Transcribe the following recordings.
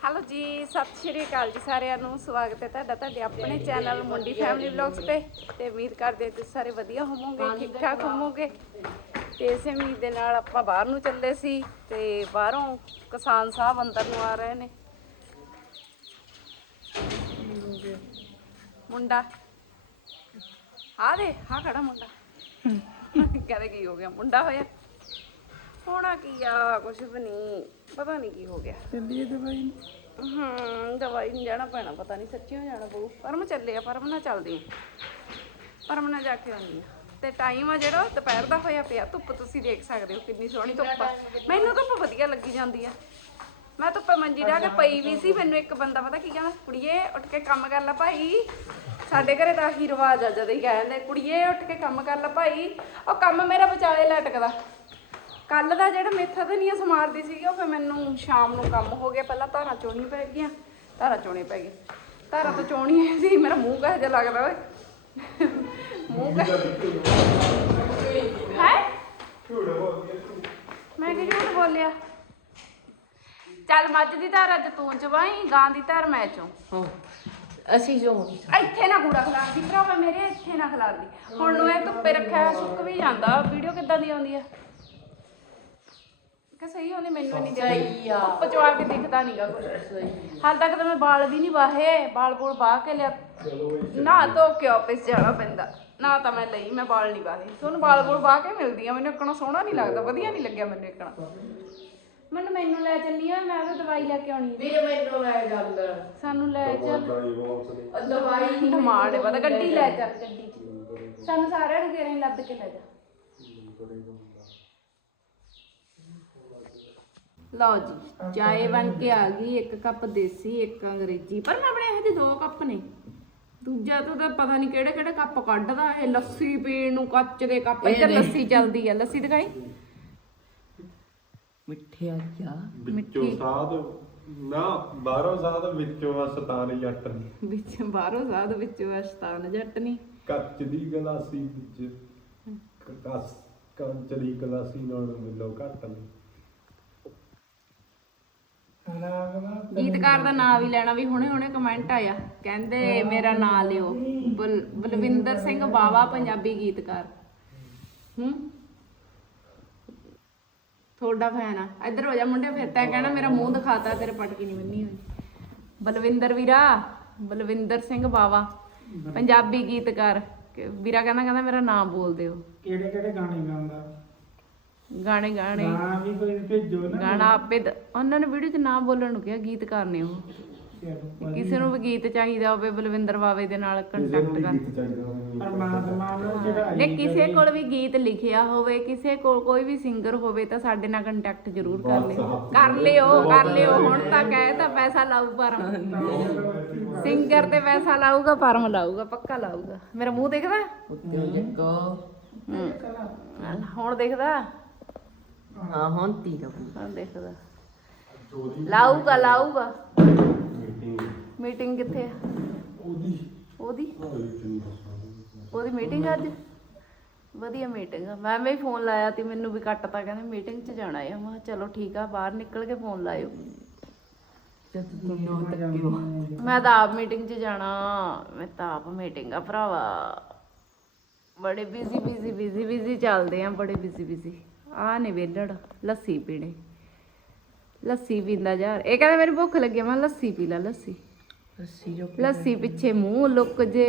Hello ਜੀ ਸਤਿ ਸ਼੍ਰੀ ਅਕਾਲ ਜੀ ਸਾਰਿਆਂ ਨੂੰ। ਸਵਾਗਤ ਹੈ ਤੁਹਾਡਾ ਤੁਹਾਡੇ ਆਪਣੇ ਚੈਨਲ ਮੁੰਡੀ ਫੈਮਿਲੀ ਵਲੌਗਸ ਤੇ। ਤੇ ਉਮੀਦ ਕਰਦੇ ਹਾਂ ਤੁਸੀਂ ਸਾਰੇ ਵਧੀਆ ਹੋਵੋਗੇ ਠੀਕ ਠਾਕ ਹੋਵੋਗੇ। ਤੇ ਇਸੇ ਉਮੀਦ ਦੇ ਨਾਲ ਆਪਾਂ ਬਾਹਰ ਨੂੰ ਚੱਲੇ ਸੀ ਤੇ ਬਾਹਰੋਂ ਕਿਸਾਨ ਸਾਹਿਬ ਅੰਦਰ ਨੂੰ ਆ ਰਹੇ ਨੇ। ਮੁੰਡਾ। ਆ ਦੇ ਹਾਂ ਖੜਾ ਮੁੰਡਾ। ਕਹਦੇ ਕੀ ਹੋ ਗਿਆ ਮੁੰਡਾ ਹੋਇਆ। ਹੋਣਾ ਕੀ ਆ? ਕੁਛ ਵੀ ਨਹੀਂ। ਪਤਾ ਨਹੀਂ ਕੀ ਹੋ ਗਿਆ। ਚੱਲੀਏ ਦਵਾਈ ਹੂੰ ਦਵਾਈ ਨਹੀਂ ਜਾਣਾ ਪੈਣਾ ਪਤਾ ਨਹੀਂ ਸੱਚੀ ਹੋ ਜਾਣਾ ਪਊ। ਪਰਮ ਚੱਲੇ ਆ ਪਰਮ ਨਾਲ ਚੱਲਦੇ ਆ। ਪਰਮ ਨਾਲ ਜਾ ਕੇ ਆਉਂਦੀ ਆ। ਤੇ ਟਾਈਮ ਆ ਜਿਹੜਾ ਉਹ ਦੁਪਹਿਰ ਦਾ ਹੋਇਆ ਪਿਆ। ਧੁੱਪ ਤੁਸੀਂ ਦੇਖ ਸਕਦੇ ਹੋ ਕਿੰਨੀ ਸੋਹਣੀ ਧੁੱਪ ਆ। ਮੈਨੂੰ ਧੁੱਪ ਵਧੀਆ ਲੱਗੀ ਜਾਂਦੀ ਆ। ਮੈਂ ਧੁੱਪੇ ਮੰਜੀ ਢਾ ਕੇ ਪਈ ਵੀ ਸੀ। ਮੈਨੂੰ ਇੱਕ ਬੰਦਾ ਪਤਾ ਕੀ ਕਹਿੰਦਾ ਕੁੜੀਏ ਉੱਠ ਕੇ ਕੰਮ ਕਰ ਲੈ ਭਾਈ। ਸਾਡੇ ਘਰੇ ਤਾਂ ਆਹੀ ਰਿਵਾਜ ਆ ਜਦੋਂ ਹੀ ਕਹਿੰਦੇ ਕੁੜੀਏ ਉੱਠ ਕੇ ਕੰਮ ਕਰ ਲੈ ਭਾਈ। ਉਹ ਕੰਮ ਮੇਰਾ ਵਿਚਾਲੇ ਲਟਕਦਾ। ਕੱਲ ਦਾ ਜਿਹੜਾ ਮੇਥਾ ਤੇ ਨਹੀਂ ਸਮਾਰਦੀ ਸੀਗੀ ਉਹ ਫਿਰ ਮੈਨੂੰ ਸ਼ਾਮ ਨੂੰ ਕੰਮ ਹੋ ਗਿਆ। ਪਹਿਲਾਂ ਧਾਰਾਂ ਚੋਣੀ ਪੈ ਗਈਆਂ। ਧਾਰਾਂ ਚੋਣੇ ਪੈ ਗਏ ਧਾਰਾਂ ਤੋਂ ਚੋਣੀ ਸੀ ਮੇਰਾ ਮੂੰਹ ਕਹੇ ਜਿਹਾ ਲੱਗਦਾ ਓਏ। ਮੂੰਹ ਕਹੇ ਹੈ? ਮੈਂ ਕਿ ਝੂਠ ਬੋਲਿਆ? ਚੱਲ ਮੱਝ ਦੀ ਧਾਰ ਅੱਜ ਤੂੰ ਚਵਾਈ ਗਾਂ ਦੀ ਧਾਰ ਮੈਂ ਚੋਂ। ਅਸੀਂ ਜੋ ਇੱਥੇ ਨਾ ਕੂੜਾ ਖਿਲਾਰਦੀ ਭਰਾਵਾ ਮੇਰੇ ਇੱਥੇ ਨਾ ਖਿਲਾਰਦੀ। ਹੁਣ ਨੂੰ ਇਹ ਧੁੱਪੇ ਰੱਖਿਆ ਸੁੱਕ ਵੀ ਜਾਂਦਾ। ਵੀਡੀਓ ਕਿੱਦਾਂ ਦੀ ਆਉਂਦੀ ਆ? ਕਿ ਸਹੀ ਆਉਂਦੀ ਮੈਨੂੰ ਨਹੀਂ ਸਹੀ ਆ। ਆ ਕੇ ਦਿਖਦਾ ਨਹੀਂਗਾ ਕੁਝ ਹਾਲ ਤੱਕ ਤਾਂ ਮੈਂ ਵਾਲ ਵੀ ਨਹੀਂ ਵਾਹੇ ਵਾਲ ਬੂਲ ਬਾਹ ਕੇ ਲਿਆ। ਨਾ ਧੋ ਕੇ ਆਫਿਸ ਜਾਣਾ ਪੈਂਦਾ। ਨਾ ਤਾਂ ਮੈਂ ਲਈ ਮੈਂ ਵਾਲ ਨਹੀਂ ਵਾਹੇ। ਤੁਹਾਨੂੰ ਵਾਲ ਬੂਲ ਬਾਹ ਕੇ ਮਿਲਦੀਆਂ ਮੈਨੂੰ ਇੱਕਣਾ ਸੋਹਣਾ ਨਹੀਂ ਲੱਗਦਾ ਵਧੀਆ ਨਹੀਂ ਲੱਗਿਆ ਮੈਨੂੰ ਇੱਕਣਾ। ਮੈਨੂੰ ਮੈਨੂੰ ਲੈ ਚੱਲੀ ਆ ਮੈਂ ਤਾਂ ਦਵਾਈ ਲੈ ਕੇ ਆਉਣੀ ਆ। ਵੀਰੇ ਮੈਨੂੰ ਲੈ ਗੱਲ ਸਾਨੂੰ ਲੈ ਚੱਲ। ਦਵਾਈ ਧਮਾੜ ਪਤਾ ਗੱਡੀ ਲੈ ਚੱਲ ਗੱਡੀ। ਸਾਨੂੰ ਸਾਰਿਆਂ ਨੂੰ ਤੇਰੇ ਲੱਦ ਕੇ ਲੈ ਜਾ। ਲਓ ਜੀ ਚਾਏ ਬਣ ਕੇ ਆ ਗਈ ਇੱਕ ਕੱਪ ਦੇਸੀ ਇੱਕ ਅੰਗਰੇਜ਼ੀ। ਪਰ ਮੈਂ ਆਪਣੇ ਇਹਦੇ ਦੋ ਕੱਪ ਨੇ। ਦੂਜਾ ਤਾਂ ਉਹਦਾ ਪਤਾ ਨਹੀਂ ਕਿਹੜੇ ਕਿਹੜੇ ਕੱਪ ਕੱਢਦਾ ਇਹ ਲੱਸੀ ਪੀਣ ਨੂੰ ਕੱਚ ਦੇ ਕੱਪ। ਇੱਧਰ ਲੱਸੀ ਚੱਲਦੀ ਆ। ਲੱਸੀ ਦਿਖਾਈ। ਮਿੱਠਿਆ ਜਾ ਵਿੱਚੋਂ ਸਾਧ ਨਾ ਬਾਹਰੋਂ ਸਾਧ ਵਿੱਚੋਂ ਸਤਾਨ ਜੱਟ ਨੇ। ਵਿੱਚ ਬਾਹਰੋਂ ਸਾਧ ਵਿੱਚੋਂ ਅਸ਼ਤਾਨ ਜੱਟ ਨਹੀਂ ਕੱਚ ਦੀ ਗਲਾਸੀ ਵਿੱਚ ਕਸ ਕੰਚ ਦੀ ਗਲਾਸੀ ਨਾਲ ਮਿਲੋ ਘੱਟ ਨੇ। ਗੀਤਕਾਰ ਦਾ ਨਾਮ ਵੀ ਲੈਣਾ ਵੀ ਹੁਣੇ ਹੁਣੇ ਕਮੈਂਟ ਆਇਆ। ਕਹਿੰਦੇ ਮੇਰਾ ਨਾਮ ਲਿਓ। ਬਲ- ਬਲਵਿੰਦਰ ਸਿੰਘ ਬਾਵਾ ਪੰਜਾਬੀ ਗੀਤਕਾਰ। ਹੂੰ? ਤੁਹਾਡਾ ਫੈਨ ਆ। ਇੱਧਰ ਹੋ ਜਾ ਮੁੰਡੇ, ਫਿਰ ਤੈਂ ਕਹਿਣਾ ਮੇਰਾ ਮੂੰਹ ਦਿਖਾਤਾ, ਤੇਰੇ ਪਟਕੀ ਨਹੀਂ ਬੰਨੀ ਹੋਈ। ਬਲਵਿੰਦਰ ਵੀਰਾ, ਬਲਵਿੰਦਰ ਸਿੰਘ ਬਾਵਾ ਪੰਜਾਬੀ ਗੀਤਕਾਰ। ਕਿ- ਵੀਰਾ ਕਹਿੰਦਾ ਕਹਿੰਦਾ ਮੇਰਾ ਨਾਮ ਬੋਲ ਦਿਓ। ਕਿਹੜੇ ਕਿਹੜੇ ਗਾਣੇ ਗਾਉਂਦਾ? ਗਾਣੇ ਗਾਣੇ। ਗਾਣਾ ਵੀ ਕੋਈ ਭੇਜੋ ਨਾ। ਗਾਣਾ ਆਪੇ ਦ- ਉਹਨਾਂ ਨੇ ਵੀਡੀਓ 'ਚ ਨਾਮ ਬੋਲਣ ਨੂੰ ਕਿਹਾ ਗੀਤਕਾਰ ਨੇ ਉਹ। ਕਿਸੇ ਨੂੰ ਵੀ ਗੀਤ ਚਾਹੀਦਾ ਹੋਵੇ ਬਲਵਿੰਦਰ ਬਾਵੇ ਦੇ ਨਾਲ ਕੰਟੈਕਟ ਕਰ ਪਰਮਾਤਮਾ ਨੂੰ ਜਿਹੜਾ ਨੇ ਕਿਸੇ ਕੋਲ ਵੀ ਗੀਤ ਲਿਖਿਆ ਹੋਵੇ ਕਿਸੇ ਕੋਲ ਕੋਈ ਵੀ ਸਿੰਗਰ ਹੋਵੇ ਤਾਂ ਸਾਡੇ ਨਾਲ ਕੰਟੈਕਟ ਜ਼ਰੂਰ ਕਰ ਲਿਓ। ਕਰ ਲਿਓ ਕਰ ਲਿਓ ਹੁਣ ਤਾਂ ਕਹੇ ਤਾਂ ਪੈਸਾ ਲਾਊ ਪਰਮ ਸਿੰਗਰ ਤੇ ਪੈਸਾ ਲਾਊਗਾ ਪਰਮ ਲਾਊਗਾ ਪੱਕਾ ਲਾਊਗਾ। ਮੇਰਾ ਮੂੰਹ ਦਿਖਦਾ? ਉੱਤੇ ਜੱਗੋ ਹੂੰ। ਹੁਣ ਦਿਖਦਾ? ਹਾਂ ਹੁਣ ਤੀਰਾ ਹੁਣ ਦਿਖਦਾ। ਲਾਊਗਾ ਲਾਊਗਾ। ਮੀਟਿੰਗ। ਕਿੱਥੇ ਆ? ਉਹਦੀ। ਉਹਦੀ? ਉਹਦੀ ਮੀਟਿੰਗ ਅੱਜ? ਵਧੀਆ ਮੀਟਿੰਗ ਆ। ਮੈਂ ਵੀ ਫੋਨ ਲਾਇਆ ਤੀ ਮੈਨੂੰ ਵੀ ਕੱਟਤਾ ਕਹਿੰਦੇ ਮੀਟਿੰਗ 'ਚ ਜਾਣਾ ਹੈ ਮੈਂ ਕਿਹਾ ਚਲੋ ਠੀਕ ਆ ਬਾਹਰ ਨਿਕਲ ਕੇ ਫੋਨ ਲਾਇਓ। ਮੈਂ ਤਾਂ ਆਪ ਮੀਟਿੰਗ 'ਚ ਜਾਣਾ। ਮੈਂ ਤਾਂ ਆਪ ਮੀਟਿੰਗ ਆ ਭਰਾਵਾ। ਬੜੇ ਬਿਜ਼ੀ ਬਿਜ਼ੀ ਬਿਜ਼ੀ ਬਿਜ਼ੀ ਚੱਲਦੇ ਆ ਬੜੇ ਬਿਜ਼ੀ ਬਿਜ਼ੀ ਆ ਨੇ ਵੇਲੜ ਲੱਸੀ ਪੀਣੇ। ਲੱਸੀ ਪੀਂਦਾ ਯਾਰ ਇਹ ਕਹਿੰਦਾ ਮੇਰੀ ਭੁੱਖ ਲੱਗੀ ਆ, ਮੈਂ ਲੱਸੀ ਪੀ ਲੈ ਲੱਸੀ। ਅਸੀਂ ਜੋ ਲੱਸੀ ਪਿੱਛੇ ਮੂੰਹ ਲੁੱਕ ਜੇ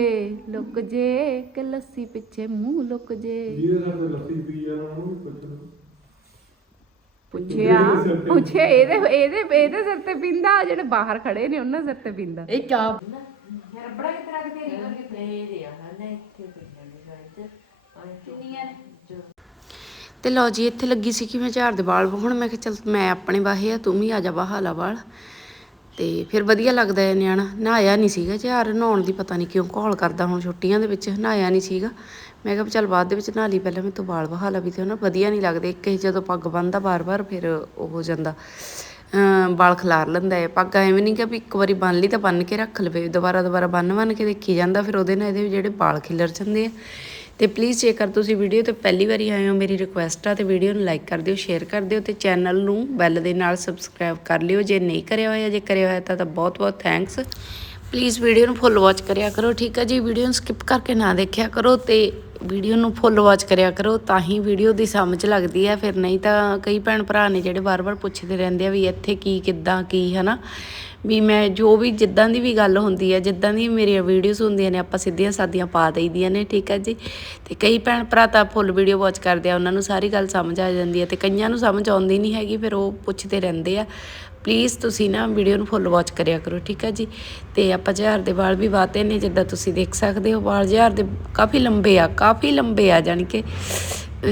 ਲੁੱਕ ਜੇ ਕਿ ਲੱਸੀ ਪਿੱਛੇ ਮੂੰਹ ਲੁੱਕ ਜੇ। ਜਿਹਦੇ ਨਾਲ ਲੱਸੀ ਪੀ ਜਾਣਾ ਉਹਨੂੰ ਵੀ ਪੁੱਛ ਲਓ। ਪੁੱਛਿਆ ਪੁੱਛਿਆ ਇਹਦੇ ਇਹਦੇ ਇਹਦੇ ਸਿਰ ਤੇ ਪਿੰਦਾ ਜਿਹੜੇ ਬਾਹਰ ਖੜੇ ਨੇ ਉਹਨਾਂ ਸਿਰ ਤੇ ਪਿੰਦਾ। ਇਹ ਕਾ ਰੱਬੜਾ ਕਿਤਰਾ ਕਿਤੇ ਇਹ ਆ ਨਾ ਇੱਥੇ ਪਿੰਡਾਂ ਦੀ ਸਾਈਡ ਤੇ ਲਓ ਜੀ, ਇੱਥੇ ਲੱਗੀ ਸੀ ਕਿ ਮੈਂ ਝਾੜ ਦੇ ਵਾਲ, ਹੁਣ ਮੈਂ ਕਿਹਾ ਚਲ ਮੈਂ ਆਪਣੇ ਵਾਹੇ ਆ, ਤੂੰ ਵੀ ਆ ਜਾ ਬਾਹਾ ਲਾ ਵਾਲ। ਤੇ ਫਿਰ ਵਧੀਆ ਲੱਗਦਾ ਹੈ ਨਿਆਣਾ, ਨਹਾਇਆ ਨਹੀਂ ਸੀਗਾ ਝਾਰ ਨਹਾਉਣ ਦੀ ਪਤਾ ਨਹੀਂ ਕਿਉਂ ਘੋਲ ਕਰਦਾ ਹੁਣ ਛੁੱਟੀਆਂ ਦੇ ਵਿੱਚ, ਨਹਾਇਆ ਨਹੀਂ ਸੀਗਾ। ਮੈਂ ਕਿਹਾ ਵੀ ਚੱਲ ਬਾਅਦ ਦੇ ਵਿੱਚ ਨਹਾ ਲਈ ਪਹਿਲਾਂ ਮੈਂ ਤੂੰ ਵਾਲ ਬਹਾ ਲਾ ਵੀ ਤੇ ਉਹਨਾਂ ਵਧੀਆ ਨਹੀਂ ਲੱਗਦੇ, ਇੱਕ ਇਹ ਜਦੋਂ ਪੱਗ ਬੰਨਦਾ ਬਾਰ-ਬਾਰ, ਫਿਰ ਉਹ ਹੋ ਜਾਂਦਾ। ਅਮ ਵਾਲ ਖਲਾਰ ਲੈਂਦਾ ਹੈ ਪੱਗ, ਐਵੇਂ ਨਹੀਂ ਕਿ ਵੀ ਇੱਕ ਵਾਰੀ ਬੰਨ ਲਈ ਤਾਂ ਬੰਨ ਕੇ ਰੱਖ ਲਵੇ ਦੁਬਾਰਾ ਦੁਬਾਰਾ ਬੰਨ ਬੰਨ ਕੇ ਦੇਖੀ ਜਾਂਦਾ, ਫਿਰ ਉਹਦੇ ਨਾਲ ਇਹਦੇ ਜਿਹੜੇ ਵਾਲ ਖਿਲਰ ਜਾਂਦੇ ਆ। ਤੇ ਪਲੀਜ਼ ਜੇਕਰ ਤੁਸੀਂ ਵੀਡੀਓ ਤੇ ਪਹਿਲੀ ਵਾਰੀ ਆਏ ਹੋ, ਮੇਰੀ ਰਿਕੁਐਸਟ ਆ ਤੇ ਵੀਡੀਓ ਨੂੰ ਲਾਈਕ ਕਰ ਦਿਓ ਸ਼ੇਅਰ ਕਰ ਦਿਓ ਤੇ ਚੈਨਲ ਨੂੰ ਬੈਲ ਦੇ ਨਾਲ ਸਬਸਕ੍ਰਾਈਬ ਕਰ ਲਿਓ। ਜੇ ਨਹੀਂ ਕਰਿਆ ਹੋਇਆ, ਜੇ ਕਰਿਆ ਹੋਇਆ ਤਾਂ ਬਹੁਤ ਬਹੁਤ ਥੈਂਕਸ ਪਲੀਜ਼ ਵੀਡੀਓ ਨੂੰ ਫੁੱਲ ਵਾਚ ਕਰਿਆ ਕਰੋ, ਠੀਕ ਹੈ ਜੀ? ਵੀਡੀਓ ਨੂੰ ਸਕਿਪ ਕਰਕੇ ਨਾ ਦੇਖਿਆ ਕਰੋ ਤੇ ਵੀਡੀਓ ਨੂੰ ਫੁੱਲ ਵਾਚ ਕਰਿਆ ਕਰੋ, ਤਾਂ ਹੀ ਵੀਡੀਓ ਦੀ ਸਮਝ ਲੱਗਦੀ ਹੈ ਫਿਰ ਨਹੀਂ ਤਾਂ ਕਈ ਭੈਣ ਭਰਾ ਨੇ ਜਿਹੜੇ ਵਾਰ-ਵਾਰ ਪੁੱਛਦੇ ਰਹਿੰਦੇ ਆ ਵੀ ਇੱਥੇ ਕੀ, ਕਿੱਦਾਂ, ਕੀ, ਹਨਾ? ਵੀ ਮੈਂ ਜੋ ਵੀ ਜਿੱਦਾਂ ਦੀ ਵੀ ਗੱਲ ਹੁੰਦੀ ਹੈ, ਜਿੱਦਾਂ ਦੀ ਮੇਰੀਆਂ ਵੀਡੀਓਜ਼ ਹੁੰਦੀਆਂ ਨੇ, ਆਪਾਂ ਸਿੱਧੀਆਂ ਸਾਦੀਆਂ ਪਾ ਦੇਈਦੀਆਂ ਨੇ, ਠੀਕ ਹੈ ਜੀ? ਤੇ ਕਈ ਭੈਣ ਭਰਾ ਤਾਂ ਫੁੱਲ ਵੀਡੀਓ ਵਾਚ ਕਰਦੇ ਆ, ਉਹਨਾਂ ਨੂੰ ਸਾਰੀ ਗੱਲ ਸਮਝ ਆ ਜਾਂਦੀ ਹੈ ਤੇ ਕਈਆਂ ਨੂੰ ਸਮਝ ਆਉਂਦੀ ਨਹੀਂ ਹੈਗੀ, ਫਿਰ ਉਹ ਪੁੱਛਦੇ ਰਹਿੰਦੇ ਆ। ਪਲੀਜ਼ ਤੁਸੀਂ ਨਾ ਵੀਡੀਓ ਨੂੰ ਫੁੱਲ ਵਾਚ ਕਰਿਆ ਕਰੋ, ਠੀਕ ਹੈ ਜੀ? ਤੇ ਆਪਾਂ ਜਹਾਰ ਦੇ ਵਾਲ ਵੀ ਵਾਤੇ ਨੇ, ਜਿੱਦਾਂ ਤੁਸੀਂ ਦੇਖ ਸਕਦੇ ਹੋ, ਵਾਲ ਜਹਾਰ ਦੇ ਕਾਫੀ ਲੰਬੇ ਆ, ਕਾਫੀ ਲੰਬੇ ਆ, ਜਾਣੀ ਕਿ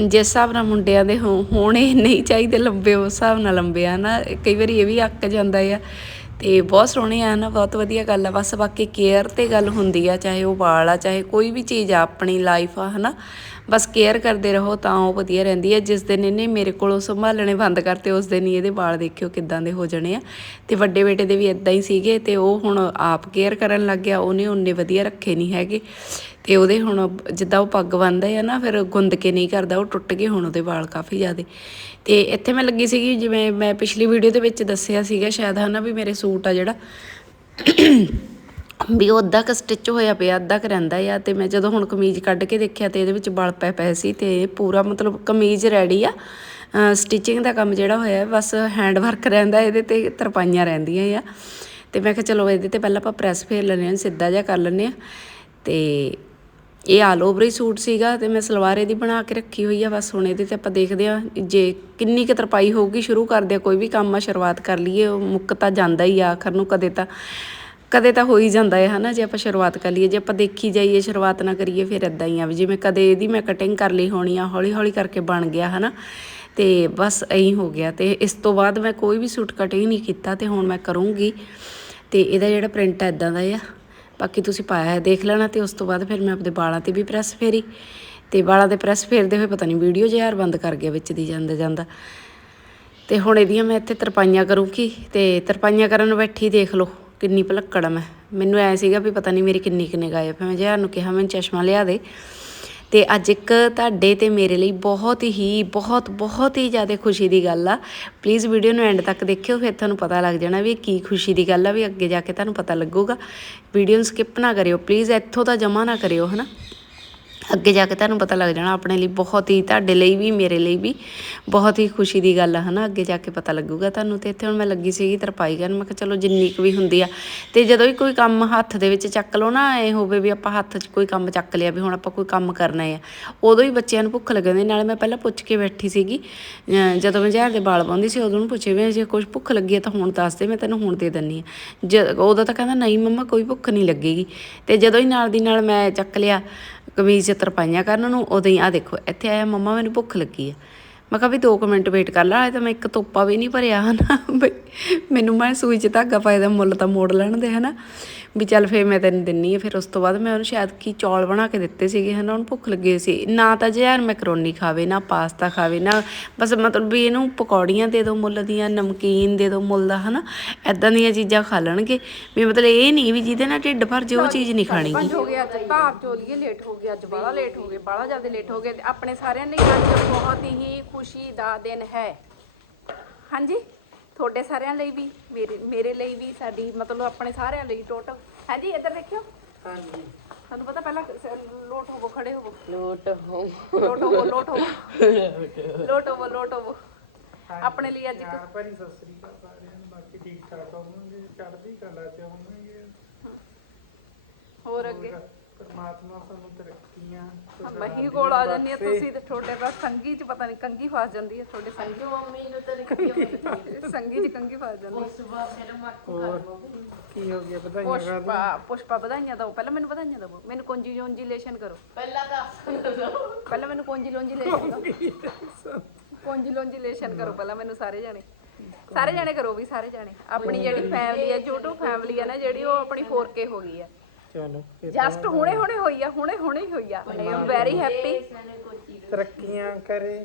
ਜਿਸ ਹਿਸਾਬ ਨਾਲ ਮੁੰਡਿਆਂ ਦੇ ਹੋ- ਹੋਣੇ ਨਹੀਂ ਚਾਹੀਦੇ ਲੰਬੇ, ਉਸ ਹਿਸਾਬ ਨਾਲ ਲੰਬੇ ਆ ਨਾ ਕਈ ਵਾਰੀ ਇਹ ਵੀ ਅੱਕ ਜਾਂਦਾ ਆ। ਤੇ ਬਹੁਤ ਸੋਹਣੇ ਆ ਨਾ, ਬਹੁਤ ਵਧੀਆ ਗੱਲ ਆ। ਬਸ ਬਾਕੀ ਕੇਅਰ ਤੇ ਗੱਲ ਹੁੰਦੀ ਆ, ਚਾਹੇ ਉਹ ਵਾਲ ਆ, ਚਾਹੇ ਕੋਈ ਵੀ ਚੀਜ਼ ਆ ਆਪਣੀ ਲਾਈਫ ਆ, ਹਨਾ। ਬਸ ਕੇਅਰ ਕਰਦੇ ਰਹੋ ਤਾਂ ਉਹ ਵਧੀਆ ਰਹਿੰਦੀ ਹੈ ਜਿਸ ਦਿਨ ਇਹਨੇ ਮੇਰੇ ਕੋਲੋਂ ਸੰਭਾਲਣੇ ਬੰਦ ਕਰਤੇ, ਉਸ ਦਿਨ ਹੀ ਇਹਦੇ ਵਾਲ ਦੇਖਿਓ ਕਿੱਦਾਂ ਦੇ ਹੋ ਜਾਣੇ ਆ। ਤੇ ਵੱਡੇ ਬੇਟੇ ਦੇ ਵੀ ਇਦਾਂ ਹੀ ਸੀਗੇ ਤੇ ਉਹ ਹੁਣ ਆਪ ਕੇਅਰ ਕਰਨ ਲੱਗ ਗਿਆ। ਉਹਨੇ ਉਹਨੇ ਵਧੀਆ ਰੱਖੇ ਨਹੀਂ ਹੈਗੇ। ਤੇ ਉਹਦੇ ਹੁਣ ਜਿੱਦਾਂ ਉਹ ਪੱਗ ਬੰਨਦਾ ਹੈ ਨਾ, ਫਿਰ ਗੁੰਦ ਕੇ ਨਹੀਂ ਕਰਦਾ, ਉਹ ਟੁੱਟ ਗਏ ਹੁਣ ਉਹਦੇ ਵਾਲ ਕਾਫੀ ਜ਼ਿਆਦੇ। ਤੇ ਇੱਥੇ ਮੈਂ ਲੱਗੀ ਸੀਗੀ, ਜਿਵੇਂ ਮੈਂ ਪਿਛਲੀ ਵੀਡੀਓ ਦੇ ਵਿੱਚ ਦੱਸਿਆ ਸੀਗਾ ਸ਼ਾਇਦ, ਹਨਾ ਵੀ ਮੇਰੇ ਸੂਟ ਆ ਜਿਹੜਾ, ਵੀ ਉਹ ਅੱਧਾ ਕ ਸਟਿਚ ਹੋਇਆ ਪਿਆ, ਅੱਧਾ ਕ ਰਹਿੰਦਾ ਆ, ਤੇ ਮੈਂ ਜਦੋਂ ਹੁਣ ਕਮੀਜ਼ ਕੱਢ ਕੇ ਦੇਖਿਆ ਤੇ ਇਹਦੇ ਵਿੱਚ ਬਲ ਪੈ ਪਏ ਸੀ, ਤੇ ਪੂਰਾ ਮਤਲਬ ਕਮੀਜ਼ ਰੈਡੀ ਆ। ਸਟਿਚਿੰਗ ਦਾ ਕੰਮ ਜਿਹੜਾ ਹੋਇਆ, ਬਸ ਹੈਂਡ ਵਰਕ ਰਹਿੰਦਾ ਇਹਦੇ ਤੇ, ਤਰਪਾਈਆਂ ਰਹਿੰਦੀਆਂ ਆ। ਤੇ ਮੈਂ ਕਿਹਾ ਚਲੋ ਇਹਦੇ ਤੇ ਪਹਿਲਾਂ ਆਪਾਂ ਪ੍ਰੈਸ ਫੇਰ ਲੈਣੇ ਆ ਸਿੱਧਾ ਜਿਹਾ ਕਰ ਲੈਣੇ ਆ ਤੇ ਇਹ ਆਲ ਓਵਰ ਹੀ ਸੂਟ ਸੀਗਾ ਤੇ ਮੈਂ ਸਲਵਾਰ ਇਹਦੀ ਬਣਾ ਕੇ ਰੱਖੀ ਹੋਈ ਆ, ਬਸ ਹੁਣ ਇਹਦੇ ਤੇ ਆਪਾਂ ਦੇਖਦੇ ਆ ਜੇ ਕਿੰਨੀ ਕੁ ਤਰਪਾਈ ਹੋਊਗੀ ਸ਼ੁਰੂ ਕਰਦੇ ਆ ਕੋਈ ਵੀ ਕੰਮ ਆ ਸ਼ੁਰੂਆਤ ਕਰ ਲਈਏ, ਉਹ ਮੁੱਕ ਤਾਂ ਜਾਂਦਾ ਹੀ ਆ, ਆਖਰ ਨੂੰ ਕਦੇ ਤਾਂ ਕਦੇ ਤਾਂ ਹੋ ਹੀ ਜਾਂਦਾ ਹੈ, ਹਨਾ, ਜੇ ਆਪਾਂ ਸ਼ੁਰੂਆਤ ਕਰ ਲਈਏ, ਜੇ ਆਪਾਂ ਦੇਖੀ ਜਾਈਏ, ਸ਼ੁਰੂਆਤ ਨਾ ਕਰੀਏ, ਫਿਰ ਇਦਾਂ ਹੀ ਆ ਵੀ ਜਿਵੇਂ ਕਦੇ ਇਹਦੀ ਮੈਂ ਕਟਿੰਗ ਕਰ ਲਈ ਹੋਣੀ ਆ ਹੌਲੀ ਹੌਲੀ ਕਰਕੇ ਬਣ ਗਿਆ, ਹਨਾ, ਤੇ ਬਸ ਐਂ ਹੋ ਗਿਆ, ਤੇ ਇਸ ਤੋਂ ਬਾਅਦ ਮੈਂ ਕੋਈ ਵੀ ਸੂਟ ਕਟਿੰਗ ਨਹੀਂ ਕੀਤਾ ਤੇ ਹੁਣ ਮੈਂ ਕਰੂੰਗੀ, ਤੇ ਇਹਦਾ ਜਿਹੜਾ ਪ੍ਰਿੰਟ ਆ ਇਦਾਂ ਦਾ ਆ। ਬਾਕੀ ਤੁਸੀਂ ਪਾਇਆ ਹੈ ਦੇਖ ਲੈਣਾ ਤੇ ਉਸ ਤੋਂ ਬਾਅਦ ਫਿਰ ਮੈਂ ਆਪਣੇ ਵਾਲਾਂ ਤੇ ਵੀ ਪ੍ਰੈਸ ਫੇਰੀ ਤੇ ਵਾਲਾਂ ਤੇ ਪ੍ਰੈਸ ਫੇਰਦੇ ਹੋਏ ਪਤਾ ਨਹੀਂ ਵੀਡੀਓ ਜਿਹਾ ਬੰਦ ਕਰ ਗਿਆ ਵਿੱਚ ਦੀ ਜਾਂਦਾ ਜਾਂਦਾ। ਤੇ ਹੁਣ ਇਹਦੀਆਂ ਮੈਂ ਇੱਥੇ ਤਰਪਾਈਆਂ ਕਰੂੰਗੀ ਤੇ ਤਰਪਾਈਆਂ ਕਰਨ ਨੂੰ ਬੈਠੀ ਦੇਖ ਲਓ ਕਿੰਨੀ ਭਲੱਕੜ ਮੈਂ। ਮੈਨੂੰ ਐ ਸੀਗਾ ਵੀ ਪਤਾ ਨਹੀਂ ਮੇਰੀ ਕਿੰਨੀ ਕਿੰਨੇ ਗਾਇਬ ਹੈ ਮੈਂ ਜਿਹਾ ਨੂੰ ਕਿਹਾ, ਮੈਨੂੰ ਚਸ਼ਮਾ ਲਿਆ ਦੇ। ਤੇ ਅੱਜ ਇੱਕ ਤੁਹਾਡੇ ਤੇ ਮੇਰੇ ਲਈ ਬਹੁਤ ਹੀ, ਬਹੁਤ ਬਹੁਤ ਹੀ ਜ਼ਿਆਦਾ ਖੁਸ਼ੀ ਦੀ ਗੱਲ ਆ। ਪਲੀਜ਼ ਵੀਡੀਓ ਨੂੰ ਐਂਡ ਤੱਕ ਦੇਖਿਓ, ਫਿਰ ਤੁਹਾਨੂੰ ਪਤਾ ਲੱਗ ਜਾਣਾ ਵੀ ਕੀ ਖੁਸ਼ੀ ਦੀ ਗੱਲ ਆ, ਵੀ ਅੱਗੇ ਜਾ ਕੇ ਤੁਹਾਨੂੰ ਪਤਾ ਲੱਗੂਗਾ। ਵੀਡੀਓ ਨੂੰ ਸਕਿਪ ਨਾ ਕਰਿਓ ਪਲੀਜ਼ ਇੱਥੋਂ ਤਾਂ ਜਮਾ ਨਾ ਕਰਿਓ, ਹਨਾ? ਅੱਗੇ ਜਾ ਕੇ ਤੁਹਾਨੂੰ ਪਤਾ ਲੱਗ ਜਾਣਾ ਆਪਣੇ ਲਈ ਬਹੁਤ ਹੀ, ਤੁਹਾਡੇ ਲਈ ਵੀ, ਮੇਰੇ ਲਈ ਵੀ ਬਹੁਤ ਹੀ ਖੁਸ਼ੀ ਦੀ ਗੱਲ ਆ, ਹਨਾ? ਅੱਗੇ ਜਾ ਕੇ ਪਤਾ ਲੱਗੂਗਾ ਤੁਹਾਨੂੰ। ਤੇ ਇੱਥੇ ਹੁਣ ਮੈਂ ਲੱਗੀ ਸੀਗੀ ਤਰਪਾਈ ਕਰਨ, ਮੈਂ ਕਿਹਾ ਚਲੋ ਜਿੰਨੀ ਕੁ ਵੀ ਹੁੰਦੀ ਆ। ਤੇ ਜਦੋਂ ਵੀ ਕੋਈ ਕੰਮ ਹੱਥ ਦੇ ਵਿੱਚ ਚੱਕ ਲਓ ਨਾ, ਇਹ ਹੋਵੇ ਵੀ ਆਪਾਂ ਹੱਥ 'ਚ ਕੋਈ ਕੰਮ ਚੱਕ ਲਿਆ ਵੀ ਹੁਣ ਆਪਾਂ ਕੋਈ ਕੰਮ ਕਰਨਾ ਹੈ ਉਦੋਂ ਹੀ ਬੱਚਿਆਂ ਨੂੰ ਭੁੱਖ ਲੱਗਦੀ ਨਾਲੇ ਮੈਂ ਪਹਿਲਾਂ ਪੁੱਛ ਕੇ ਬੈਠੀ ਸੀਗੀ ਜਦੋਂ ਮੈਂ ਜ਼ਹਿਰ ਦੇ ਵਾਲ ਪਾਉਂਦੀ ਸੀ, ਉਦੋਂ ਨੂੰ ਪੁੱਛੇ ਵੀ ਜੇ ਕੁਝ ਭੁੱਖ ਲੱਗੀ ਹੈ ਤਾਂ ਹੁਣ ਦੱਸ ਦੇ, ਮੈਂ ਤੈਨੂੰ ਹੁਣ ਦੇ ਦਿੰਨੀ ਆ। ਜ ਉਦੋਂ ਤਾਂ ਕਹਿੰਦਾ, ਨਹੀਂ ਮੰਮਾ, ਕੋਈ ਭੁੱਖ ਨਹੀਂ ਲੱਗੇਗੀ। ਤੇ ਜਦੋਂ ਹੀ ਨਾਲ ਦੀ ਨਾਲ ਮੈਂ ਚੱਕ ਲਿਆ ਕਮੀਜ਼ 'ਚ ਤਰਪਾਈਆਂ ਕਰਨ ਨੂੰ, ਉਦੋਂ ਹੀ ਆ ਦੇਖੋ, ਇੱਥੇ ਆਇਆ, ਮੰਮਾ ਮੈਨੂੰ ਭੁੱਖ ਲੱਗੀ ਆ। ਮੈਂ ਕਿਹਾ ਵੀ 2 ਮਿੰਟ ਵੇਟ ਕਰ ਲਾ ਇਹ ਤਾਂ ਮੈਂ ਇੱਕ ਤੋਪਾ ਵੀ ਨਹੀਂ ਭਰਿਆ ਹਨਾ। ਬਈ, ਮੈਨੂੰ ਮੈਂ ਸੂਈ 'ਚ ਧਾਗਾ ਪਾਇਆ ਦਾ ਮੁੱਲ ਤਾਂ ਮੋੜ ਲੈਣ ਦੇ ਹਨਾ। ਵੀ ਚੱਲ ਫੇਰ ਮੈਂ ਤੈਨੂੰ ਦਿੰਨੀ ਆ ਫਿਰ ਉਸ ਤੋਂ ਬਾਅਦ ਮੈਂ ਉਹਨੂੰ ਸ਼ਾਇਦ ਕੀ ਚੌਲ ਬਣਾ ਕੇ ਦਿੱਤੇ ਸੀਗੇ ਹਨਾ ਉਹਨੂੰ ਭੁੱਖ ਲੱਗੀ ਸੀ। ਨਾ ਤਾਂ ਜੇ ਯਾਰ ਮੈਕਰੋਨੀ ਖਾਵੇ ਨਾ ਪਾਸਤਾ ਖਾਵੇ ਨਾ ਬਸ ਮਤਲਬ ਵੀ ਇਹਨੂੰ ਪਕੌੜੀਆਂ ਦੇ ਦਿਓ ਮੁੱਲ ਦੀਆਂ ਨਮਕੀਨ ਦੇ ਦਿਓ ਮੁੱਲ ਦਾ ਹਨਾ ਐਦਾਂ ਦੀਆਂ ਚੀਜ਼ਾਂ ਖਾ ਲੈਣਗੇ। ਵੀ ਮਤਲਬ ਇਹ ਨਹੀਂ ਵੀ ਜਿਹਦੇ ਨਾਲ ਢਿੱਡ ਭਰ ਜੇ ਉਹ ਚੀਜ਼ ਨਹੀਂ ਖਾਣੀ। ਗੀ ਹੋ ਗਿਆ ਅੱਜ ਭਾਵ ਚੋਲੀਏ ਲੇਟ ਹੋ ਗਿਆ ਅੱਜ ਬਾਹਲਾ ਲੇਟ ਹੋ ਗਏ ਬਾਹਲਾ ਜ਼ਿਆਦਾ ਲੇਟ ਹੋ ਗਏ ਤੇ ਆਪਣੇ ਸਾਰਿਆਂ ਲਈ ਅੱਜ ਬਹੁਤ ਹੀ ਖੁਸ਼ੀ ਦਾ ਦਿਨ ਹੈ। ਹਾਂਜੀ? ਤੁਹਾਡੇ ਸਾਰਿਆਂ ਲਈ ਵੀ ਮੇਰੇ ਮੇਰੇ ਲਈ ਵੀ ਸਾਡੀ ਮਤਲਬ ਆਪਣੇ ਸਾਰਿਆਂ ਲਈ ਟੋਟਲ ਹਾਂਜੀ ਇੱਧਰ ਦੇਖਿਓ। ਹਾਂਜੀ। ਤੁਹਾਨੂੰ ਪਤਾ ਪਹਿਲਾਂ ਸ- ਲੋਟ ਹੋਵੋ ਖੜੇ ਹੋਵੋ। ਲੋਟ ਹੋ ਲੋਟ ਹੋਵੋ ਲੋਟ ਹੋਵੋ। ਲੋਟ ਹੋਵੋ। ਲੋਟ ਹੋਵੋ ਆਪਣੇ ਲਈ ਅੱਜ ਇੱਕ ਯਾਰ ਭਾਈ ਸਤਿ ਸ੍ਰੀ ਅਕਾਲ ਸਾਰਿਆਂ ਨੂੰ। ਬਾਕੀ ਠੀਕ ਠਾਕ ਹੋਣਗੇ ਚੜ੍ਹਦੀ ਕਲਾ ਚ ਹੋਣਗੇ ਹੋਰ ਅੱਗੇ? ਪਰਮਾਤਮਾ ਤੁਹਾਨੂੰ ਤਰੱਕੀਆਂ ਮਹੀ ਕੋਲ ਆ ਜਾਂਦੀ ਹੈ ਤੁਸੀਂ ਤੇ ਤੁਹਾਡੇ ਬਸ ਸੰਗੀ ਚ ਪਤਾ ਨਹੀਂ ਕੰਗੀ ਫਸ ਜਾਂਦੀ ਹੈ ਤੁਹਾਡੇ ਸੰਗੀ ਮੰਮੀ ਨੂੰ ਤਾਂ ਲਿਖਿਆ ਸੰਗੀ ਚ ਕੰਗੀ ਫਸ ਜਾਂਦੀ ਹੈ ਸੁਬਾ ਫਿਰ ਮੱਕ ਕੀ ਹੋ ਗਿਆ ਵਧਾਈਆਂ ਕਰ ਪੁਸ਼ਪਾ ਪੁਸ਼ਪਾ ਵਧਾਈਆਂ ਦਿਓ ਪਹਿਲਾਂ ਮੈਨੂੰ ਵਧਾਈਆਂ ਦਿਓ ਮੈਨੂੰ ਕੁੰਜੀ ਜੋਂਜੀਲੇਸ਼ਨ ਕਰੋ। ਪਹਿਲਾਂ ਦੱਸ ਪਹਿਲਾਂ ਮੈਨੂੰ ਕੁੰਜੀ ਲੋਂਜੀਲੇਸ਼ਨ ਦਿਓ ਕੁੰਜੀ ਲੋਂਜੀਲੇਸ਼ਨ ਕਰੋ ਪਹਿਲਾਂ ਮੈਨੂੰ ਸਾਰੇ ਜਾਣੇ। ਸਾਰੇ ਜਾਣੇ ਕਰੋ ਵੀ ਸਾਰੇ ਜਾਣੇ। ਆਪਣੀ ਜਿਹੜੀ ਫੈਮਿਲੀ ਹੈ YouTube ਫੈਮਿਲੀ ਹੈ ਨਾ ਜਿਹੜੀ ਉਹ ਆਪਣੀ 4K ਹੋ ਗਈ ਹੈ ਚਲੋ ਜਸਟ ਹੁਣੇ ਹੁਣੇ ਹੋਈ ਆ ਹੁਣੇ ਹੁਣੇ ਹੀ ਹੋਈ ਆ। ਆਈ ਐਮ ਵੈਰੀ ਹੈਪੀ ਤਰੱਕੀਆਂ ਕਰੇ।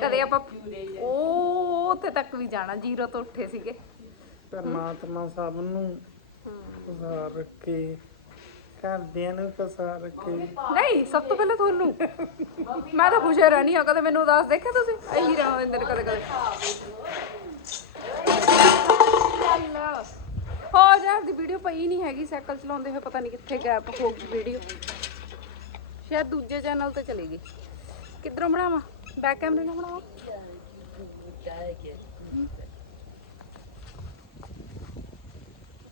ਕਦੇ ਆਪਾਂ ਉਹ ਉੱਥੇ ਤੱਕ ਵੀ ਜਾਣਾ ਜ਼ੀਰੋ ਤੋਂ ਉੱਠੇ ਸੀਗੇ। ਪਰਮਾਤਮਾ ਸਭ ਨੂੰ ਉਸਾਰ ਰੱਖੇ। ਘਰਦਿਆਂ ਨੂੰ ਫਸਾ ਰੱਖੇ। ਨਹੀਂ ਸਭ ਤੋਂ ਪਹਿਲਾਂ ਤੁਹਾਨੂੰ। ਮੈਂ ਤਾਂ ਖੁਸ਼ ਰਹਿਣੀ ਆ ਕਦੇ ਮੈਨੂੰ ਉਦਾਸ ਦੇਖਿਆ ਤੁਸੀਂ? ਇਹੀ ਰਹਿੰਦੇ ਨੇ ਕਦੇ ਕਦੇ। ਹੋ ਯਾਰ ਦੀ ਵੀਡੀਓ ਪਈ ਨਹੀਂ ਹੈਗੀ, ਸਾਈਕਲ ਚਲਾਉਂਦੇ ਹੋਏ ਪਤਾ ਨਹੀਂ ਕਿੱਥੇ ਗੈਪ ਹੋ ਗਈ ਵੀਡੀਓ ਸ਼ਾਇਦ ਦੂਜੇ ਚੈਨਲ ਤੇ ਚਲੀ ਗਈ। ਕਿੱਧਰੋਂ ਬਣਾਵਾਂ? ਬੈਕ ਕੈਮਰੇ ਨਾਲ ਬਣਾਵਾਂ?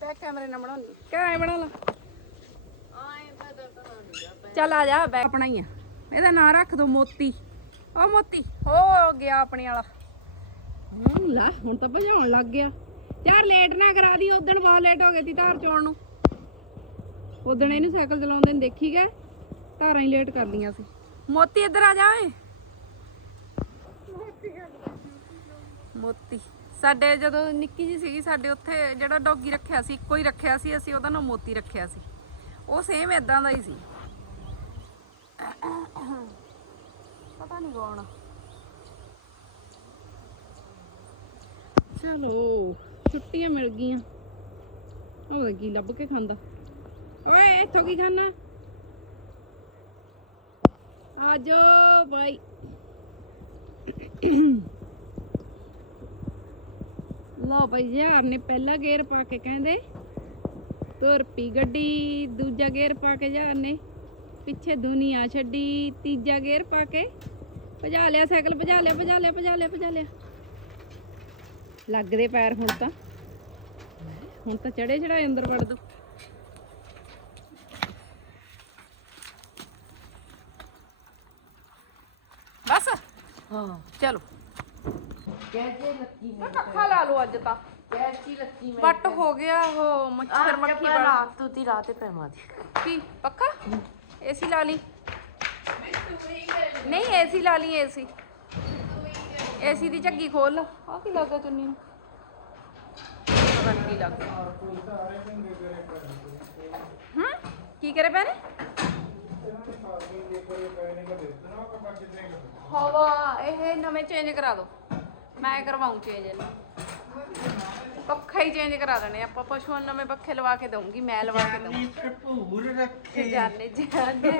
ਬੈਕ ਕੈਮਰੇ ਨਾਲ ਬਣਾਉਣੀ। ਕਿਵੇਂ ਬਣਾ ਲਾ? ਚੱਲ ਆ ਜਾ ਬੈਕ ਆਪਣਾ ਹੀ ਆ। ਇਹਦਾ ਨਾਂ ਰੱਖ ਦੋ, ਮੋਤੀ। ਉਹ ਮੋਤੀ, ਹੋ ਗਿਆ ਆਪਣੇ ਵਾਲਾ। ਹਾਂ, ਲੈ, ਹੁਣ ਤਾਂ ਭਜਾਉਣ ਲੱਗ ਗਿਆ। ਯਾਰ ਲੇਟ ਨਾ ਕਰਾ ਦੀ ਉਦਣ ਬਹੁਤ ਲੇਟ ਹੋ ਗਈ ਤੀ ਧਾਰ ਚੋਣ ਨੂੰ। ਉਦਣ ਇਹਨੂੰ ਸਾਈਕਲ ਚਲਾਉਂਦੇ ਨੂੰ ਦੇਖੀ ਗਏ, ਧਾਰਾਂ ਹੀ ਲੇਟ ਕਰ ਸੀ। ਮੋਤੀ, ਇੱਧਰ ਆ ਜਾ ਓਏ। ਮੋਤੀ, ਸਾਡੇ ਜਦੋਂ ਨਿੱਕੀ ਜੀ ਸੀਗੀ, ਸਾਡੇ ਉੱਥੇ ਜਿਹੜਾ ਡੌਗੀ ਰੱਖਿਆ ਸੀ, ਇੱਕੋ ਹੀ ਰੱਖਿਆ ਸੀ ਅਸੀਂ, ਉਹਦਾ ਨਾਮ ਮੋਤੀ ਰੱਖਿਆ ਸੀ। ਉਹ ਸੇਮ ਇਦਾਂ ਦਾ ਹੀ ਸੀ। ਪਤਾ ਨਹੀਂ ਕੌਣ ਚਲੋ। ਛੁੱਟੀਆਂ ਮਿਲ ਗਈਆਂ। ਉਹ ਕੀ ਲੱਭ ਕੇ ਖਾਂਦਾ। ਓਏ, ਇੱਥੋਂ ਕੀ ਖਾਣਾ ਆਜੋ ਬਾਈ। ਲਓ ਭਾਈ ਯਾਰ ਨੇ ਪਹਿਲਾ ਗੇਅਰ ਪਾ ਕੇ ਕਹਿੰਦੇ। ਤੁਰ ਪੀ ਗੱਡੀ, ਦੂਜਾ ਗੇਅਰ ਪਾ ਕੇ ਯਾਰ ਨੇ। ਪਿੱਛੇ ਦੁਨੀਆ ਛੱਡੀ, ਤੀਜਾ ਗੇਅਰ ਪਾ ਕੇ। ਭਜਾ ਲਿਆ ਸਾਈਕਲ, ਭਜਾ ਲਿਆ ਭਜਾ ਲਿਆ ਭਜਾ ਲਿਆ ਭਜਾ ਲਿਆ। ਲੱਗਦੇ ਪੈਰ ਹੁਣ ਤਾਂ। ਹੁਣ ਤਾਂ ਚੜੇ ਚੜਾਏ ਅੰਦਰ ਵੜ ਦੋ। ਬਸ। ਹਾਂ। ਚਲੋ। ਕੈਸੇ ਲੱਕੀ ਮੈਂ ਪੱਖਾ ਲਾ ਲਓ ਅੱਜ ਤਾਂ। ਕੈਸੀ ਲੱਕੀ ਮੈਂ ਵੱਟ ਹੋ ਗਿਆ ਉਹ ਮੱਛਰ ਮੱਖੀ ਬਣ ਰਾਤ ਤੋਂ ਤੀ ਰਾਤੇ ਪੈਮਾ ਦੀ ਕੀ? ਪੱਕਾ ਏਸੀ ਲਾ ਲਈ। ਨਹੀਂ ਏਸੀ ਲਾ ਲਈ ਏਸੀ। ਏਸੀ ਦੀ ਝੱਗੀ ਖੋਲ। ਲਾ ਆ ਕੀ ਲੱਗਾ ਚੁੰਨੀ ਨੂੰ? ਪਤਾ ਕੀ ਲੱਗ ਹਾਂ? ਕੀ ਕਰੇ ਪੈਣੇ ਹਵਾ ਇਹ ਨਵੇਂ ਚੇਂਜ ਕਰਾ ਦੋ। ਮੈਂ ਕਰਵਾਉਂ ਚੇਂਜ ਇਹਨੂੰ। ਪੱਖਾ ਹੀ ਚੇਂਜ ਕਰਾ ਦੇਣੇ ਆਪਾਂ। ਪਸ਼ੂਆਂ ਨੂੰ ਨਵੇਂ ਪੱਖੇ ਲਵਾ ਕੇ ਦਊਂਗੀ ਮੈਂ ਲਵਾ ਕੇ ਦਊਂਗੀ। ਭਰਪੂਰ ਰੱਖੇ। ਖਜ਼ਾਨੇ ਜਾਨੇ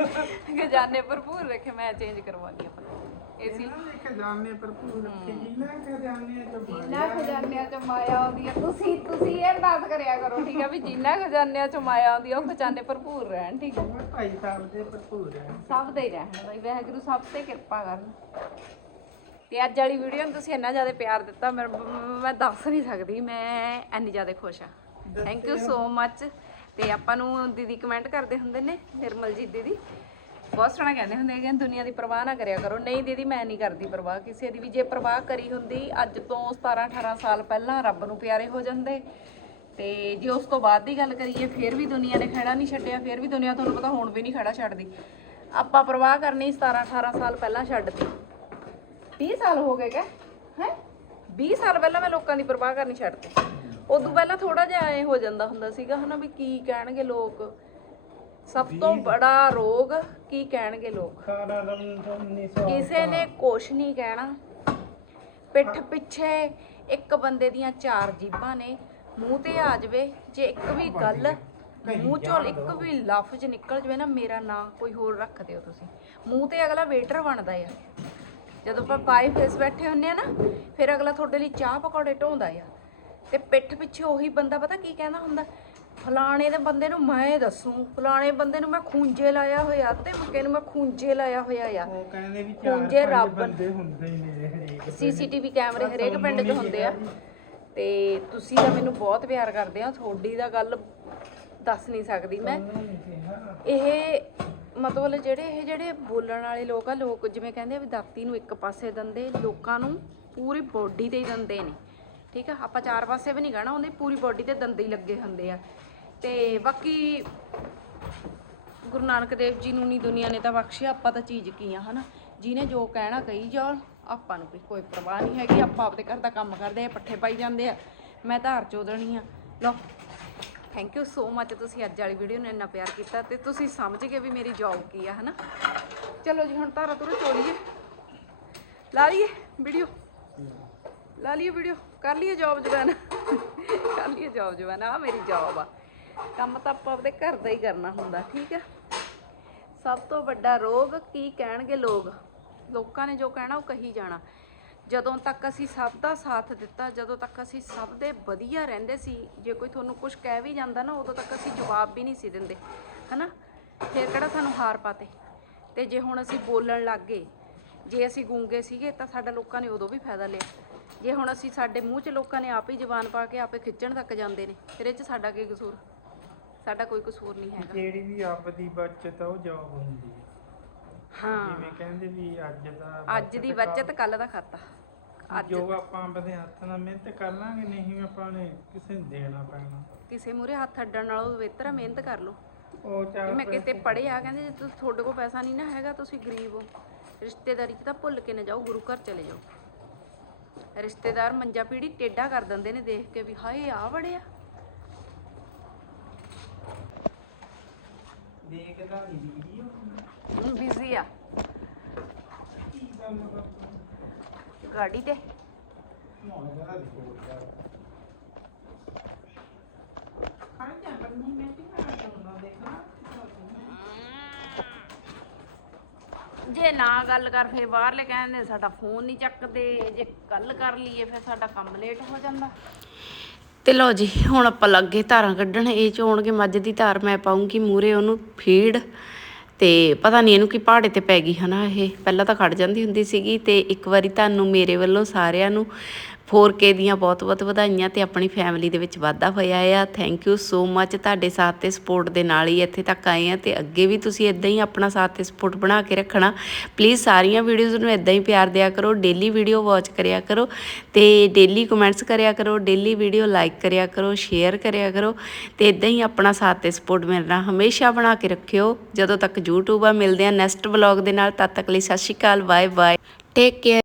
ਖਜ਼ਾਨੇ ਭਰਪੂਰ ਰੱਖੇ ਮੈਂ ਚੇਂਜ ਕਰਵਾਉਣੀ ਆਪਣਾ ਏਸੀ ਖਜ਼ਾਨੇ ਭਰਪੂਰ ਰੱਖੇ ਜਿੰਨਾ ਖਜ਼ਾਨੇ ਚ ਜਿੰਨਾ ਖਜ਼ਾਨਿਆਂ ਚ ਮਾਇਆ ਆਉਂਦੀ ਆ ਤੁਸੀਂ ਤੁਸੀਂ ਇਹ ਅਰਦਾਸ ਕਰਿਆ ਕਰੋ ਠੀਕ ਆ ਵੀ ਜਿੰਨਾ ਖਜ਼ਾਨਿਆਂ ਚ ਮਾਇਆ ਆਉਂਦੀ ਆ ਉਹ ਖਜ਼ਾਨੇ ਭਰਪੂਰ ਰਹਿਣ ਠੀਕ ਆ। ਮੈਂ ਭਾਈ ਸਾਹਿਬ ਦੇ ਭਰਪੂਰ ਹੈ ਸਭ ਦੇ ਹੀ ਰਹਿਣ ਬਈ ਵਾਹਿਗੁਰੂ ਸਭ ਤੇ ਕਿਰਪਾ ਕਰਨ। ਤੇ ਅੱਜ ਵਾਲੀ ਵੀਡੀਓ ਨੂੰ ਤੁਸੀਂ ਇੰਨਾ ਜ਼ਿਆਦਾ ਪਿਆਰ ਦਿੱਤਾ ਮੈਂ ਮੈਂ ਦੱਸ ਨਹੀਂ ਸਕਦੀ ਮੈਂ ਇੰਨੀ ਜ਼ਿਆਦਾ ਖੁਸ਼ ਹਾਂ ਥੈਂਕ ਯੂ ਸੋ ਮੱਚ ਤੇ ਆਪਾਂ ਨੂੰ ਦੀਦੀ ਕਮੈਂਟ ਕਰਦੇ ਹੁੰਦੇ ਨੇ ਨਿਰਮਲਜੀਤ ਦੀਦੀ। ਬਹੁਤ ਸੋਹਣਾ ਕਹਿੰਦੇ ਹੁੰਦੇ ਕਿ ਦੁਨੀਆ ਦੀ ਪਰਵਾਹ ਨਾ ਕਰਿਆ ਕਰੋ। ਨਹੀਂ ਦੀਦੀ, ਮੈਂ ਨਹੀਂ ਕਰਦੀ ਪਰਵਾਹ ਕਿਸੇ ਦੀ ਵੀ। ਜੇ ਪਰਵਾਹ ਕਰੀ ਹੁੰਦੀ, ਅੱਜ ਤੋਂ 17 18 ਸਾਲ ਪਹਿਲਾਂ ਰੱਬ ਨੂੰ ਪਿਆਰੇ ਹੋ ਜਾਂਦੇ। ਤੇ ਜੇ ਉਸ ਤੋਂ ਬਾਅਦ ਦੀ ਗੱਲ ਕਰੀਏ, ਫਿਰ ਵੀ ਦੁਨੀਆ ਨੇ ਖੜਾ ਨਹੀਂ ਛੱਡਿਆ, ਫਿਰ ਵੀ ਦੁਨੀਆ ਤੁਹਾਨੂੰ ਪਤਾ ਹੁਣ ਵੀ ਨਹੀਂ ਖੜਾ ਛੱਡਦੀ। ਆਪਾਂ ਪਰਵਾਹ ਕਰਨੀ 17 18 ਸਾਲ ਪਹਿਲਾਂ ਛੱਡਤੀ। 20 ਸਾਲ ਹੋ ਗਏ ਕਹ ਹੈ? 20 ਸਾਲ ਪਹਿਲਾਂ ਮੈਂ ਲੋਕਾਂ ਦੀ ਪਰਵਾਹ ਕਰਨੀ ਛੱਡਤੀ। ਉਦੋਂ ਪਹਿਲਾਂ ਥੋੜਾ ਜਿਹਾ ਐ ਹੋ ਜਾਂਦਾ ਹੁੰਦਾ ਸੀਗਾ ਹਨਾ ਵੀ ਕੀ ਕਹਿਣਗੇ ਲੋਕ। ਸਭ ਤੋਂ ਬੜਾ ਰੋਗ ਕੀ ਕਹਿਣਗੇ ਲੋਕ? ਸਾਰਾ ਰਮ 1900 ਕਿਸੇ ਨੇ ਕੁਛ ਨਹੀਂ ਕਹਿਣਾ। ਪਿੱਠ ਪਿੱਛੇ ਇੱਕ ਬੰਦੇ ਦੀਆਂ ਚਾਰ ਜੀਭਾਂ ਨੇ ਮੂੰਹ ਤੇ ਆ ਜਾਵੇ ਜੇ ਇੱਕ ਵੀ ਗੱਲ ਮੂੰਹ ਚੋਂ ਇੱਕ ਵੀ ਲਫ਼ਜ਼ ਨਿਕਲ ਜਾਵੇ ਨਾ ਮੇਰਾ ਨਾਂ ਕੋਈ ਹੋਰ ਰੱਖ ਦਿਓ ਤੁਸੀਂ। ਮੂੰਹ ਤੇ ਅਗਲਾ ਵੇਟਰ ਬਣਦਾ ਆ। ਜਦੋਂ ਆਪਾਂ ਬਾਈ ਫੇਸ ਬੈਠੇ ਹੁੰਨੇ ਆ ਨਾ ਫਿਰ ਅਗਲਾ ਤੁਹਾਡੇ ਲਈ ਚਾਹ ਪਕੌੜੇ ਢੋਂਦਾ ਆ। ਤੇ ਪਿੱਠ ਪਿੱਛੇ ਉਹੀ ਬੰਦਾ ਪਤਾ ਕੀ ਕਹਿੰਦਾ ਹੁੰਦਾ? ਫਲਾਣੇ ਦੇ ਬੰਦੇ ਨੂੰ ਮੈਂ ਦੱਸੂ ਫਲਾਣੇ ਬੰਦੇ ਨੂੰ ਮੈਂ ਖੂੰਜੇ ਲਾਇਆ ਹੋਇਆ ਤੇ ਮੁੱਕੇ ਨੂੰ ਮੈਂ ਖੂੰਜੇ ਲਾਇਆ ਹੋਇਆ ਆ। ਉਹ ਕਹਿੰਦੇ ਵੀ ਖੂੰਜੇ ਚਾਰ ਰੱਬ ਬੰਦੇ ਹੁੰਦੇ ਹੀ ਨੇ ਹਰੇਕ ਸੀਸੀਟੀਵੀ ਕੈਮਰੇ ਹਰੇਕ ਪਿੰਡ 'ਚ ਹੁੰਦੇ ਆ। ਤੇ ਤੁਸੀਂ ਤਾਂ ਮੈਨੂੰ ਬਹੁਤ ਪਿਆਰ ਕਰਦੇ ਆ ਤੁਹਾਡੀ ਦਾ ਗੱਲ ਦੱਸ ਨਹੀਂ ਸਕਦੀ ਮੈਂ। ਇਹ ਮਤਲਬ ਜਿਹੜੇ ਇਹ ਜਿਹੜੇ ਬੋਲਣ ਵਾਲੇ ਲੋਕ ਆ ਲੋਕ ਜਿਵੇਂ ਕਹਿੰਦੇ ਆ ਵੀ ਦਾਤੀ ਨੂੰ ਇੱਕ ਪਾਸੇ ਦੰਦੇ ਲੋਕਾਂ ਨੂੰ ਪੂਰੀ ਬੋਡੀ ਤੇ ਹੀ ਦੰਦੇ ਨੇ। ਠੀਕ ਆ ਆਪਾਂ ਚਾਰ ਪਾਸੇ ਵੀ ਨਹੀਂ ਕਹਿਣਾ ਉਹਦੀ ਪੂਰੀ ਬੋਡੀ ਤੇ ਦੰਦੇ ਹੀ ਲੱਗੇ ਹੁੰਦੇ ਆ। ਤੇ ਬਾਕੀ ਗੁਰੂ ਨਾਨਕ ਦੇਵ ਜੀ ਨੂੰ ਨਹੀਂ ਦੁਨੀਆ ਨੇ ਤਾਂ ਬਖਸ਼ਿਆ, ਆਪਾਂ ਤਾਂ ਚੀਜ਼ ਕੀ ਆ, ਹਨਾ? ਜਿਹਨੇ ਜੋ ਕਹਿਣਾ ਕਹੀ ਜਾਣ ਆਪਾਂ ਨੂੰ ਵੀ ਕੋਈ ਪਰਵਾਹ ਨਹੀਂ ਹੈਗੀ, ਆਪਾਂ ਆਪਦੇ ਘਰ ਦਾ ਕੰਮ ਕਰਦੇ ਆ, ਪੱਠੇ ਪਾਈ ਜਾਂਦੇ ਆ। ਮੈਂ ਧਾਰ ਚੋਦਣੀ ਆ। ਲਓ ਥੈਂਕ ਯੂ ਸੋ ਮੱਚ ਤੁਸੀਂ ਅੱਜ ਵਾਲੀ ਵੀਡੀਓ ਨੂੰ ਇੰਨਾ ਪਿਆਰ ਕੀਤਾ ਤੇ ਤੁਸੀਂ ਸਮਝ ਗਏ ਵੀ ਮੇਰੀ ਜੌਬ ਕੀ ਆ, ਹਨਾ? ਚਲੋ ਜੀ, ਹੁਣ ਧਾਰਾ ਤੁਰ ਚੋਲੀਏ। ਲਾ ਲਈਏ ਵੀਡੀਓ ਲਾ ਲਈਏ ਵੀਡੀਓ ਕਰ ਲਈਏ ਜੌਬ ਜਵਾਨ। ਕਰ ਲਈਏ ਜੌਬ ਜਵਾਨ। ਆ ਮੇਰੀ ਜੌਬ ਆ। ਕੰਮ ਤਾਂ ਆਪਾਂ ਆਪਦੇ ਘਰ ਦਾ ਹੀ ਕਰਨਾ ਹੁੰਦਾ, ਠੀਕ ਹੈ ਸਭ ਤੋਂ ਵੱਡਾ ਰੋਗ ਕੀ ਕਹਿਣਗੇ ਲੋਕ? ਲੋਕਾਂ ਨੇ ਜੋ ਕਹਿਣਾ ਉਹ ਕਹੀ ਜਾਣਾ। ਜਦੋਂ ਤੱਕ ਅਸੀਂ ਸਭ ਦਾ ਸਾਥ ਦਿੱਤਾ, ਜਦੋਂ ਤੱਕ ਅਸੀਂ ਸਭ ਦੇ ਵਧੀਆ ਰਹਿੰਦੇ ਸੀ, ਜੇ ਕੋਈ ਤੁਹਾਨੂੰ ਕੁਝ ਕਹਿ ਵੀ ਜਾਂਦਾ ਨਾ, ਉਦੋਂ ਤੱਕ ਅਸੀਂ ਜਵਾਬ ਵੀ ਨਹੀਂ ਸੀ ਦਿੰਦੇ, ਹਨਾ? ਫਿਰ ਕਿਹੜਾ ਸਾਨੂੰ ਹਾਰ ਪਾਤੇ? ਤੇ ਜੇ ਹੁਣ ਅਸੀਂ ਬੋਲਣ ਲੱਗ ਗਏ, ਜੇ ਅਸੀਂ ਗੂੰਗੇ ਸੀਗੇ, ਤਾਂ ਸਾਡਾ ਲੋਕਾਂ ਨੇ ਉਦੋਂ ਵੀ ਫਾਇਦਾ ਲਿਆ। ਜੇ ਹੁਣ ਅਸੀਂ ਸਾਡੇ ਮੂੰਹ 'ਚ ਲੋਕਾਂ ਨੇ ਆਪ ਹੀ ਜ਼ਬਾਨ ਪਾ ਕੇ ਆਪੇ ਖਿੱਚਣ ਤੱਕ ਜਾਂਦੇ ਨੇ, ਫਿਰ ਇਹ 'ਚ ਸਾਡਾ ਕੀ ਕਸੂਰ? ਸਾਡਾ ਕੋਈ ਕਸੂਰ ਨਹੀਂ ਹੈਗਾ। ਜਿਹੜੀ ਵੀ ਆਪ ਦੀ ਬਚਤ ਆ ਉਹ ਜੌਬ ਹੁੰਦੀ ਹੈ ਹਾਂ। ਜਿਵੇਂ ਕਹਿੰਦੇ ਵੀ ਅੱਜ ਦਾ ਅੱਜ ਦੀ ਬੱਚਤ ਕੱਲ ਦਾ ਖਾਤਾ। ਅੱਜ ਜੋ ਆਪਾਂ ਆਪਦੇ ਹੱਥ ਨਾਲ ਮਿਹਨਤ ਕਰ ਲਾਂਗੇ ਨਹੀਂ ਆਪਾਂ ਨੇ ਕਿਸੇ ਨੂੰ ਦੇਣਾ ਪੈਣਾ। ਕਿਸੇ ਮੂਰੇ ਹੱਥ ਅੱਡਣ ਨਾਲੋਂ ਬਿਹਤਰ ਆ ਮਿਹਨਤ ਕਰ ਲਓ। ਉਹ ਚਾਰ ਮੈਂ ਕਿਤੇ ਪੜਿਆ ਕਹਿੰਦੇ ਜੇ ਤੁਸੀਂ ਤੁਹਾਡੇ ਕੋਲ ਪੈਸਾ ਨਹੀਂ ਨਾ ਹੈਗਾ ਤੁਸੀਂ ਗਰੀਬ ਹੋ। ਰਿਸ਼ਤੇਦਾਰੀ 'ਚ ਤਾਂ ਭੁੱਲ ਕੇ ਨਾ ਜਾਓ ਗੁਰੂ ਘਰ ਚਲੇ ਜਾਓ। ਰਿਸ਼ਤੇਦਾਰ ਮੰਜਾ ਪੀੜੀ ਟੇਢਾ ਕਰ ਦਿੰਦੇ ਨੇ ਦੇਖ ਕੇ ਵੀ ਹਾਏ ਆ। ਵੜਿਆ ਦੇਖਦਾ ਨਹੀਂ ਬਿਜ਼ੀ ਆ। ਕੀ ਗੱਲ ਕਰਦਾ ਗਾੜੀ ਤੇ। ਮੌਜਾ ਦੇਖੋ ਯਾਰ ਖਾਣ ਜਾਂ ਬੰਨੀ ਮੈਂ ਵੀ ਨਾ ਕਰਦਾ ਦੇਖਣਾ ਜੇ ਨਾ ਗੱਲ ਕਰ, ਫਿਰ ਬਾਹਰਲੇ ਕਹਿੰਦੇ ਸਾਡਾ ਫੋਨ ਨਹੀਂ ਚੱਕਦੇ। ਜੇ ਗੱਲ ਕਰ ਲਈਏ, ਫਿਰ ਸਾਡਾ ਕੰਮ ਲੇਟ ਹੋ ਜਾਂਦਾ। ਤੇ ਲਓ ਜੀ, ਹੁਣ ਆਪਾਂ ਲੱਗੇ ਧਾਰਾਂ ਕੱਢਣ। ਇਹ ਚੋਣਗੇ ਮੱਝ ਦੀ ਧਾਰ, ਮੈਂ ਪਾਉਂਗੀ ਮੂਰੇ ਉਹਨੂੰ ਫੀਡ। ਤੇ ਪਤਾ ਨਹੀਂ ਇਹਨੂੰ ਕੀ ਪਹਾੜੇ ਤੇ ਪੈ ਗਈ ਹਨਾ ਇਹ। ਪਹਿਲਾਂ ਤਾਂ ਖੜ ਜਾਂਦੀ ਹੁੰਦੀ ਸੀਗੀ ਤੇ ਇੱਕ ਵਾਰੀ ਤੁਹਾਨੂੰ ਮੇਰੇ ਵੱਲੋਂ ਸਾਰਿਆਂ ਨੂੰ 4K ਦੀਆਂ ਬਹੁਤ-ਬਹੁਤ ਵਧਾਈਆਂ ਤੇ ਆਪਣੀ ਫੈਮਿਲੀ ਦੇ ਵਿੱਚ ਵਾਧਾ ਹੋਇਆ ਆ। ਥੈਂਕ ਯੂ ਸੋ ਮੱਚ ਤੁਹਾਡੇ ਸਾਥ ਤੇ ਸਪੋਰਟ ਦੇ ਨਾਲ ਹੀ ਇੱਥੇ ਤੱਕ ਆਏ ਆ ਤੇ ਅੱਗੇ ਵੀ ਤੁਸੀਂ ਇਦਾਂ ਹੀ ਆਪਣਾ ਸਾਥ ਤੇ ਸਪੋਰਟ ਬਣਾ ਕੇ ਰੱਖਣਾ। ਪਲੀਜ਼ ਸਾਰੀਆਂ ਵੀਡੀਓਜ਼ ਨੂੰ ਇਦਾਂ ਹੀ ਪਿਆਰ ਦਿਆ ਕਰੋ ਡੇਲੀ ਵੀਡੀਓ ਵਾਚ ਕਰਿਆ ਕਰੋ ਤੇ ਡੇਲੀ ਕਮੈਂਟਸ ਕਰਿਆ ਕਰੋ ਡੇਲੀ ਵੀਡੀਓ ਲਾਈਕ ਕਰਿਆ ਕਰੋ ਸ਼ੇਅਰ ਕਰਿਆ ਕਰੋ ਤੇ ਇਦਾਂ ਹੀ ਆਪਣਾ ਸਾਥ ਤੇ ਸਪੋਰਟ ਮੇਰੇ ਨਾਲ ਹਮੇਸ਼ਾ ਬਣਾ ਕੇ ਰੱਖਿਓ। ਜਦੋਂ ਤੱਕ YouTube ਆ, ਮਿਲਦੇ ਆ ਨੈਕਸਟ ਵਲੌਗ ਦੇ ਨਾਲ, ਤਦ ਤੱਕ ਲਈ Sat Sri Akal bye bye take care